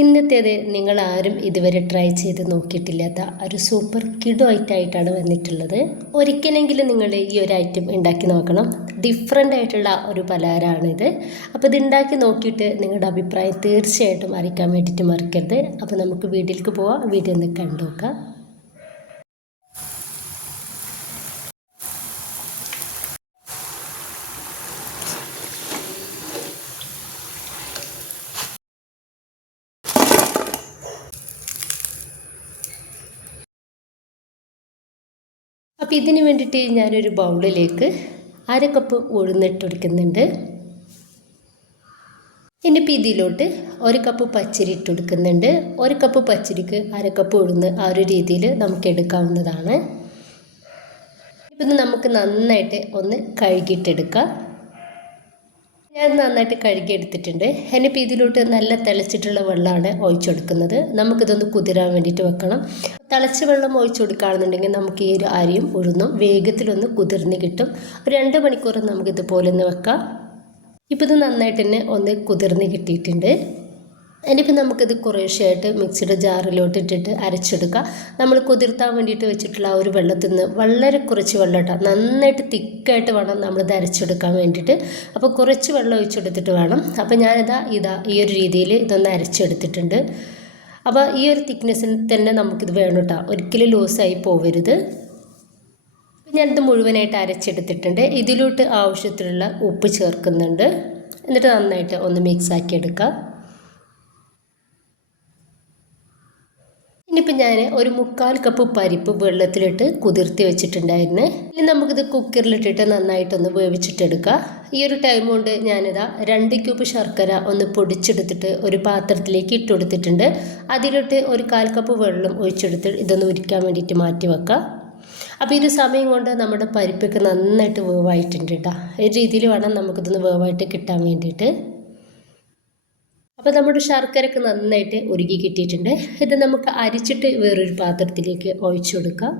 ഇന്നത്തേത് നിങ്ങൾ ആരും ഇതുവരെ ട്രൈ ചെയ്ത് നോക്കിയിട്ടില്ലാത്ത ഒരു സൂപ്പർ കിഡോ ഐറ്റമായിട്ടാണ് വന്നിട്ടുള്ളത്. ഒരിക്കലെങ്കിലും നിങ്ങൾ ഈ ഒരു ഐറ്റം ഉണ്ടാക്കി നോക്കണം. ഡിഫറെൻ്റ് ആയിട്ടുള്ള ഒരു പലഹാരമാണിത്. അപ്പോൾ ഇത് ഉണ്ടാക്കി നോക്കിയിട്ട് നിങ്ങളുടെ അഭിപ്രായം തീർച്ചയായിട്ടും അറിയിക്കാൻ വേണ്ടിയിട്ട് മറക്കരുത്. അപ്പോൾ നമുക്ക് വീട്ടിലേക്ക് പോവാം. വീഡിയോ ഒന്ന് കണ്ടു നോക്കാം. അപ്പോൾ ഇതിന് വേണ്ടിയിട്ട് ഞാനൊരു ബൗളിലേക്ക് 1/2 കപ്പ് ഉഴുന്നിട്ട് കൊടുക്കുന്നുണ്ട്. ഇനിയിപ്പോൾ ഇതിലോട്ട് 1 കപ്പ് പച്ചരി ഇട്ട് കൊടുക്കുന്നുണ്ട്. 1 കപ്പ് പച്ചരിക്ക് 1/2 കപ്പ് ഉഴുന്ന് ആ ഒരു രീതിയിൽ നമുക്ക് എടുക്കാവുന്നതാണ്. ഇപ്പം നമുക്ക് നന്നായിട്ട് ഒന്ന് കഴുകിയിട്ടെടുക്കാം. ഞാൻ നന്നായിട്ട് കഴുകിയെടുത്തിട്ടുണ്ട്. ഇനിയിപ്പോൾ ഇതിലോട്ട് നല്ല തിളച്ചിട്ടുള്ള വെള്ളമാണ് ഒഴിച്ചു കൊടുക്കുന്നത്. നമുക്കിതൊന്ന് കുതിരാൻ വേണ്ടിയിട്ട് വെക്കണം. തിളച്ച വെള്ളം ഒഴിച്ചു കൊടുക്കുകയാണെന്നുണ്ടെങ്കിൽ നമുക്ക് ഈ ഒരു അരിയും ഉഴുന്നും വേഗത്തിലൊന്ന് കുതിർന്ന് കിട്ടും. ഒരു 2 മണിക്കൂർ നമുക്കിതുപോലെ ഒന്ന് വെക്കാം. ഇപ്പോൾ ഇത് നന്നായിട്ട് തന്നെ ഒന്ന് കുതിർന്ന് കിട്ടിയിട്ടുണ്ട്. ഇനിയിപ്പോൾ നമുക്കിത് കുറേശ്ശെയായിട്ട് മിക്സിയുടെ ജാറിലോട്ട് ഇട്ടിട്ട് അരച്ചെടുക്കാം. നമ്മൾ കുതിർത്താൻ വേണ്ടിയിട്ട് വെച്ചിട്ടുള്ള ആ ഒരു വെള്ളത്തിൽ നിന്ന് വളരെ കുറച്ച് വെള്ളം ഇട്ടാൽ നന്നായിട്ട് തിക്കായിട്ട് വേണം നമ്മളിത് അരച്ചെടുക്കാൻ വേണ്ടിയിട്ട്. അപ്പോൾ കുറച്ച് വെള്ളം ഒഴിച്ചെടുത്തിട്ട് വേണം. അപ്പോൾ ഞാനിതാ ഈ ഒരു രീതിയിൽ ഇതൊന്ന് അരച്ചെടുത്തിട്ടുണ്ട്. അപ്പോൾ ഈ ഒരു തിക്നെസ്സിൽ തന്നെ നമുക്കിത് വേണം കേട്ടോ. ഒരിക്കലും ലൂസായി പോവരുത്. ഞാനിത് മുഴുവനായിട്ട് അരച്ചെടുത്തിട്ടുണ്ട്. ഇതിലോട്ട് ആവശ്യത്തിനുള്ള ഉപ്പ് ചേർക്കുന്നുണ്ട്. എന്നിട്ട് നന്നായിട്ട് ഒന്ന് മിക്സ് ആക്കി എടുക്കാം. ഇനിയിപ്പോൾ ഞാൻ ഒരു 1/4 കപ്പ് പരിപ്പ് വെള്ളത്തിലിട്ട് കുതിർത്തി വെച്ചിട്ടുണ്ടായിരുന്നു. ഇനി നമുക്കിത് കുക്കറിലിട്ടിട്ട് നന്നായിട്ടൊന്ന് വേവിച്ചിട്ടെടുക്കാം. ഈ ഒരു ടൈം കൊണ്ട് ഞാനിതാ 2 ക്യൂബ് ശർക്കര ഒന്ന് പൊടിച്ചെടുത്തിട്ട് ഒരു പാത്രത്തിലേക്ക് ഇട്ട് കൊടുത്തിട്ടുണ്ട്. അതിലിട്ട് ഒരു 1/4 കപ്പ് വെള്ളം ഒഴിച്ചെടുത്ത് ഇതൊന്ന് ഉരിക്കാൻ വേണ്ടിയിട്ട് മാറ്റി വെക്കാം. അപ്പോൾ ഈ ഒരു സമയം കൊണ്ട് നമ്മുടെ പരിപ്പൊക്കെ നന്നായിട്ട് വേവായിട്ടുണ്ട് കേട്ടോ. ഈ രീതിയിൽ വേണം നമുക്കിതൊന്ന് വേവായിട്ട് കിട്ടാൻ വേണ്ടിയിട്ട്. അപ്പോൾ നമ്മുടെ ശർക്കരയൊക്കെ നന്നായിട്ട് ഉരുകി കിട്ടിയിട്ടുണ്ട്. ഇത് നമുക്ക് അരിച്ചിട്ട് വേറൊരു പാത്രത്തിലേക്ക് ഒഴിച്ചു കൊടുക്കാം.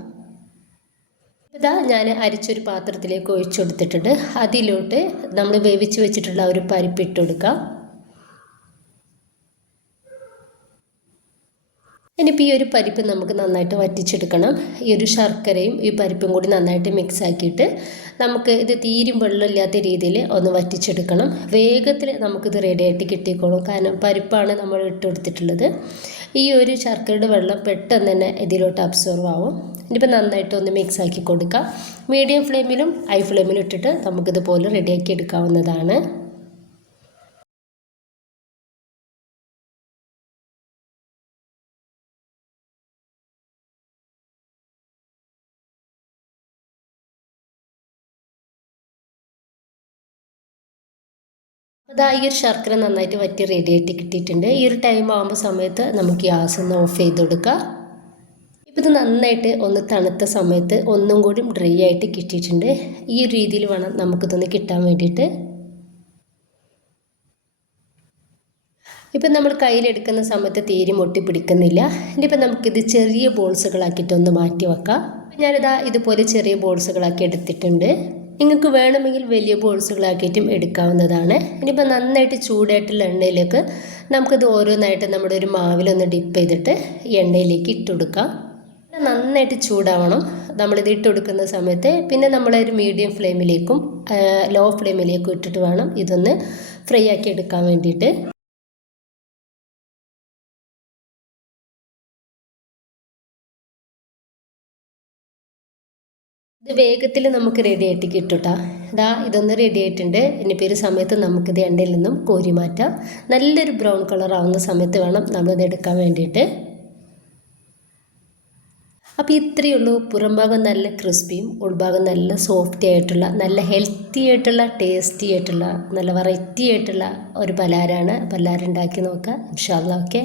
ഇതാ ഞാൻ അരിച്ചൊരു പാത്രത്തിലേക്ക് ഒഴിച്ചു കൊടുത്തിട്ടുണ്ട്. അതിലോട്ട് നമ്മൾ വേവിച്ച് വെച്ചിട്ടുള്ള ഒരു പരിപ്പ് ഇട്ട് കൊടുക്കാം. ഇനിയിപ്പോൾ ഈ ഒരു പരിപ്പ് നമുക്ക് നന്നായിട്ട് വറ്റിച്ചെടുക്കണം. ഈ ഒരു ശർക്കരയും ഈ പരിപ്പും കൂടി നന്നായിട്ട് മിക്സ് ആക്കിയിട്ട് നമുക്ക് ഇത് തീരും വെള്ളമില്ലാത്ത രീതിയിൽ ഒന്ന് വറ്റിച്ചെടുക്കണം. വേഗത്തിൽ നമുക്കിത് റെഡിയായിട്ട് കിട്ടിക്കോളും. കാരണം പരിപ്പാണ് നമ്മൾ ഇട്ട് കൊടുത്തിട്ടുള്ളത്. ഈ ഒരു ശർക്കരയുടെ വെള്ളം പെട്ടെന്ന് തന്നെ ഇതിലോട്ട് അബ്സോർവ് ആവും. ഇനിയിപ്പോൾ നന്നായിട്ട് ഒന്ന് മിക്സ് ആക്കി കൊടുക്കാം. മീഡിയം ഫ്ലെയിമിലും ഹൈ ഫ്ലെയിമിലും ഇട്ടിട്ട് നമുക്കിതുപോലെ റെഡിയാക്കി എടുക്കാവുന്നതാണ്. അതാ ഈ ഒരു ശർക്കര നന്നായിട്ട് വറ്റി റെഡിയായിട്ട് കിട്ടിയിട്ടുണ്ട്. ഈ ഒരു ടൈം ആകുമ്പോൾ സമയത്ത് നമുക്ക് ഗ്യാസ് ഒന്ന് ഓഫ് ചെയ്ത് കൊടുക്കാം. ഇപ്പോൾ ഇത് നന്നായിട്ട് ഒന്ന് തണുത്ത സമയത്ത് ഒന്നും കൂടി ഡ്രൈ ആയിട്ട് കിട്ടിയിട്ടുണ്ട്. ഈ ഒരു രീതിയിൽ വേണം നമുക്കിതൊന്ന് കിട്ടാൻ വേണ്ടിയിട്ട്. ഇപ്പം നമ്മൾ കയ്യിലെടുക്കുന്ന സമയത്ത് തീരെ ഒട്ടി പിടിക്കുന്നില്ല. ഇനിയിപ്പോൾ നമുക്കിത് ചെറിയ ബോൾസുകളാക്കിയിട്ടൊന്ന് മാറ്റി വെക്കാം. ഞാനിതാ ഇതുപോലെ ചെറിയ ബോൾസുകളാക്കി എടുത്തിട്ടുണ്ട്. നിങ്ങൾക്ക് വേണമെങ്കിൽ വലിയ ബോൾസുകളാക്കിയിട്ടും എടുക്കാവുന്നതാണ്. ഇനിയിപ്പോൾ നന്നായിട്ട് ചൂടായിട്ടുള്ള എണ്ണയിലേക്ക് നമുക്കിത് ഓരോന്നായിട്ട് നമ്മുടെ ഒരു മാവിലൊന്ന് ഡിപ്പ് ചെയ്തിട്ട് എണ്ണയിലേക്ക് ഇട്ട് കൊടുക്കാം. നന്നായിട്ട് ചൂടാവണം നമ്മളിത് ഇട്ട് കൊടുക്കുന്ന സമയത്ത്. പിന്നെ നമ്മളൊരു മീഡിയം ഫ്ലെയിമിലേക്കും ലോ ഫ്ലെയിമിലേക്കും ഇട്ടിട്ട് വേണം ഇതൊന്ന് ഫ്രൈ ആക്കി എടുക്കാൻ വേണ്ടിയിട്ട്. ഇത് വേഗത്തിൽ നമുക്ക് റെഡി ആയിട്ട് കിട്ടും കേട്ടോ. ഇതൊന്ന് റെഡി ആയിട്ടുണ്ട്. ഇനിയിപ്പോൾ ഒരു സമയത്ത് നമുക്കിത് എണ്ണയിൽ നിന്നും കോരി മാറ്റാം. നല്ലൊരു ബ്രൗൺ കളർ ആവുന്ന സമയത്ത് വേണം നമ്മളിത് എടുക്കാൻ വേണ്ടിയിട്ട്. അപ്പോൾ ഇത്രയേ ഉള്ളൂ. പുറം ഭാഗം നല്ല ക്രിസ്പിയും ഉൾഭാഗം നല്ല സോഫ്റ്റി ആയിട്ടുള്ള നല്ല ഹെൽത്തി ആയിട്ടുള്ള ടേസ്റ്റി ആയിട്ടുള്ള നല്ല വെറൈറ്റി ആയിട്ടുള്ള ഒരു പലഹാരമാണ്. പലഹാരം ഉണ്ടാക്കി നോക്കുക. ഇൻഷാ അല്ലാഹ്. ഓക്കെ.